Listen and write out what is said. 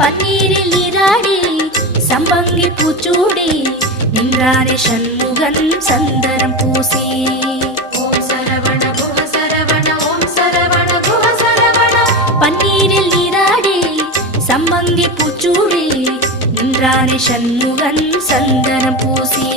பன்னீரில் நீராடி சம்பங்கி பூச்சூடி நின்றானே சண்முகன் சந்தனம் பூசி. ஓம் சரவண குஹ சரவண ஓம் சரவண குஹ சரவண. பன்னீரில் நீராடி சம்பங்கி பூச்சூடி நின்றானே சண்முகன் சந்தனம் பூசி.